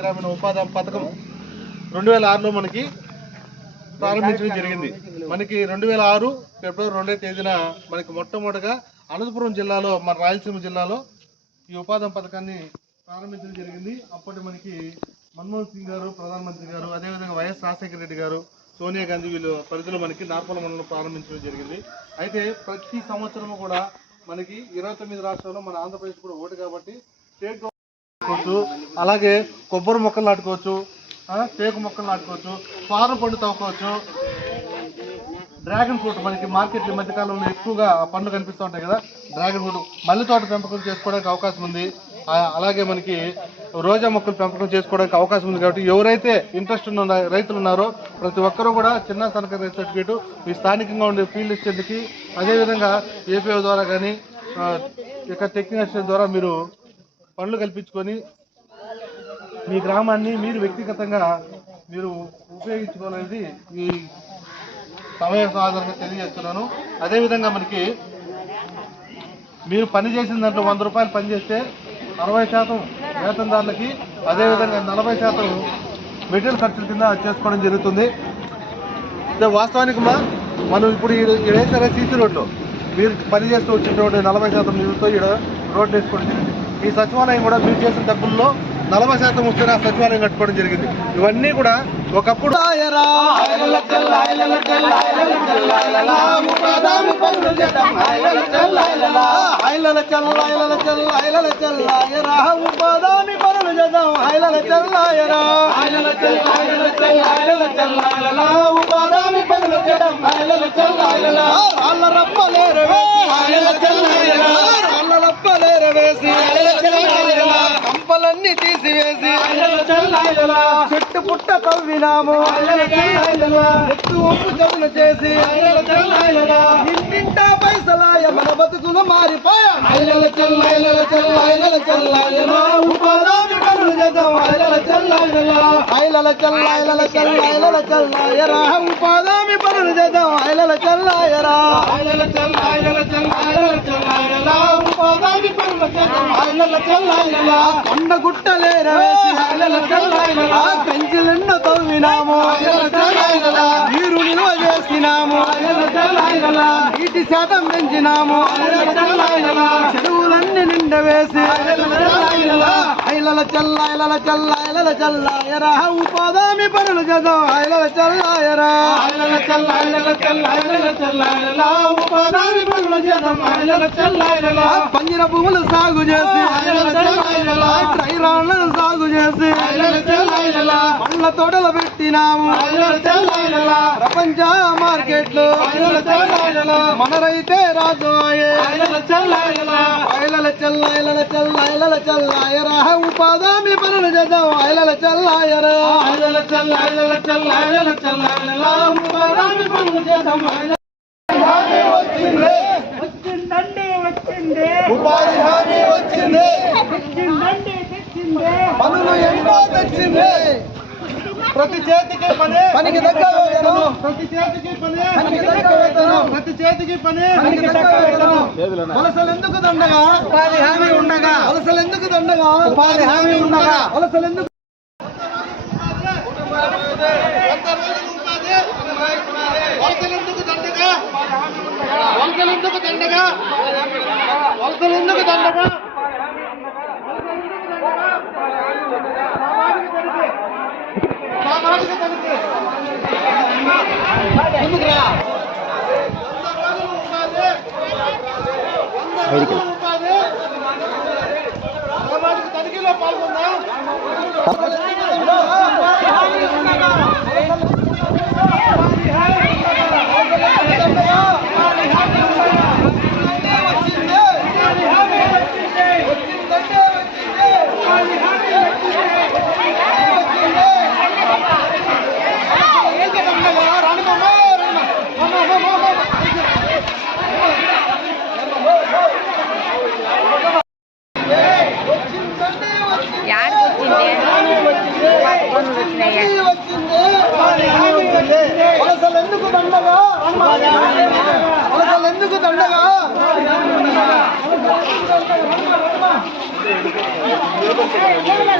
గ్రామీణ ఉపాధి పథకం రెండు వేల ఆరులో మనకి ప్రారంభించడం జరిగింది. మనకి రెండు వేల ఆరు ఫిబ్రవరి రెండో తేదీన మనకి మొట్టమొదటిగా అనంతపురం జిల్లాలో మన రాయలసీమ జిల్లాలో ఈ ఉపాధి పథకాన్ని ప్రారంభించడం జరిగింది. అప్పటి మనకి మన్మోహన్ సింగ్ గారు ప్రధానమంత్రి గారు అదేవిధంగా వైఎస్ రాజశేఖర రెడ్డి గారు సోనియా గాంధీ వీళ్ళు పరిధిలో మనకి నార్పల మండలం ప్రారంభించడం జరిగింది. అయితే ప్రతి సంవత్సరము కూడా మనకి ఇరవై తొమ్మిది రాష్ట్రాల్లో మన ఆంధ్రప్రదేశ్ కూడా ఓటు కాబట్టి స్టేట్ నాటుకోవచ్చు అలాగే కొబ్బరి మొక్కలు నాటుకోవచ్చు. ఆ, తేకు మొక్కలు నాటుకోవచ్చు. ఫారం పండు తవ్వుకోవచ్చు. డ్రాగన్ ఫ్రూట్ మనకి మార్కెట్ ఈ మధ్యకాలంలో ఎక్కువగా పండు కనిపిస్తూ ఉంటాయి కదా. డ్రాగన్ ఫ్రూట్ మల్లె తోట పెంపకం చేసుకోవడానికి అవకాశం ఉంది. అలాగే మనకి రోజా మొక్కలు పెంపకం చేసుకోవడానికి అవకాశం ఉంది కాబట్టి ఎవరైతే ఇంట్రెస్ట్ ఉన్న రైతులు ఉన్నారో ప్రతి ఒక్కరూ కూడా చిన్న సన్నకారు రైతు సర్టిఫికేట్ మీ స్థానికంగా ఉండే ఫీల్డ్ ఇచ్చేందుకు అదేవిధంగా ఏపీఓ ద్వారా కానీ ఇక టెక్నీషియన్ ద్వారా మీరు పనులు కల్పించుకొని మీ గ్రామాన్ని మీరు వ్యక్తిగతంగా మీరు ఉపయోగించుకోవాలనేది ఈ సమావేశం ఆధారంగా తెలియజేస్తున్నాను. అదేవిధంగా మనకి మీరు పని చేసిన దాంట్లో వంద రూపాయలు పనిచేస్తే అరవై శాతం వేతనదారులకి అదేవిధంగా నలభై శాతం మెటీరియల్ ఖర్చుల కింద చేసుకోవడం జరుగుతుంది. వాస్తవానికి మా మనం ఇప్పుడు ఈ- ఈ సీసీ రోడ్లు మీరు పని చేస్తూ వచ్చినటువంటి నలభై శాతం నిధులతో ఇక్కడ రోడ్డు వేసుకోవడం జరిగింది ఈ సచివాలయం కూడా మీరు చేసిన డబ్బుల్లో నలభై శాతం వస్తేనే ఆ సచివాలయం కట్టుకోవడం జరిగింది. ఇవన్నీ కూడా ఒకప్పుడు హైలల చల్ల హైలల చల్ల హైలల చల్లాయరా ఉపాదాని పనులు చేద్దాం చెట్టు పుట్ట తవ్వినాము ఎత్తు ఒప్పు చదును చేసి ఇంటింటా పైసలాయ మన బతుకులు మారిపోయా. పనులు చేద్దాం హైలల చల్లాయరా హైలల చల్ల హైలల చల్ల హైలల చల్లాయరా ఉపాదామి పనులు చేద్దాం హైలల చల్లాయరా హైలల చల్ల హైలల చల్ల హైలల చల్లాయరా ఉపాదామి పనులు చేద్దాం హైలల చల్లాయరా కొండ గుట్టలేర వేసి తవ్వినాము. నీరు నిల్వ చేసినాము. నీటి శాతం పెంచినాము. చెరువులన్నీ నిండవేసి. హైలల చల్లాయరా హైలల చల్ల హైలల చల్ల హైలల చల్లాయరా ఉపాదామి పనులు చల్లాయరా. హైలల చల్ల హైలల చల్ల హైలల చల్లాయరా ఉపాదామి పనులు చేద్దాం. హైలల చల్లాయరా పంజర భూములు సాగు చేసి. పండ్ల తోటలు పెట్టినాము. ప్రపంచ మార్కెట్లు. హైలల చల్లాయరా మన రైతే రాజు ఆయే హైలల చల్లాయరా హైలల చల్ల హైలల చల్ల హైలల చల్లాయరా ఉపాదామి పనులు చేద్దాం. హైలల చల్లాయరా పనులు చేద్దాం. వచ్చిందండి వచ్చింది. ఉపాధి హామీ వచ్చింది. వచ్చిందండి తెచ్చింది. పనులు ఎన్నో తెచ్చింది. ప్రతి చేతికి పని. పనికి తగ్గ వేతనం. ప్రతి చేతికి పని. పనికి తగ్గ వేతనం. ప్రతి చేతికి పని. పనికి తగ్గ వేతనం. వలసలు ఎందుకు దండగా? ఉపాధి హామీ ఉండగా. వలసలు ఎందుకు దండగా? ఉపాధి హామీ ఉండగా. వలసలు ఎందుకు వలసలెందుకు దండగా? వలసలెందుకు దండగా వలసలెందుకు దండగా? தடுக்கலாம் よろしくお願いします。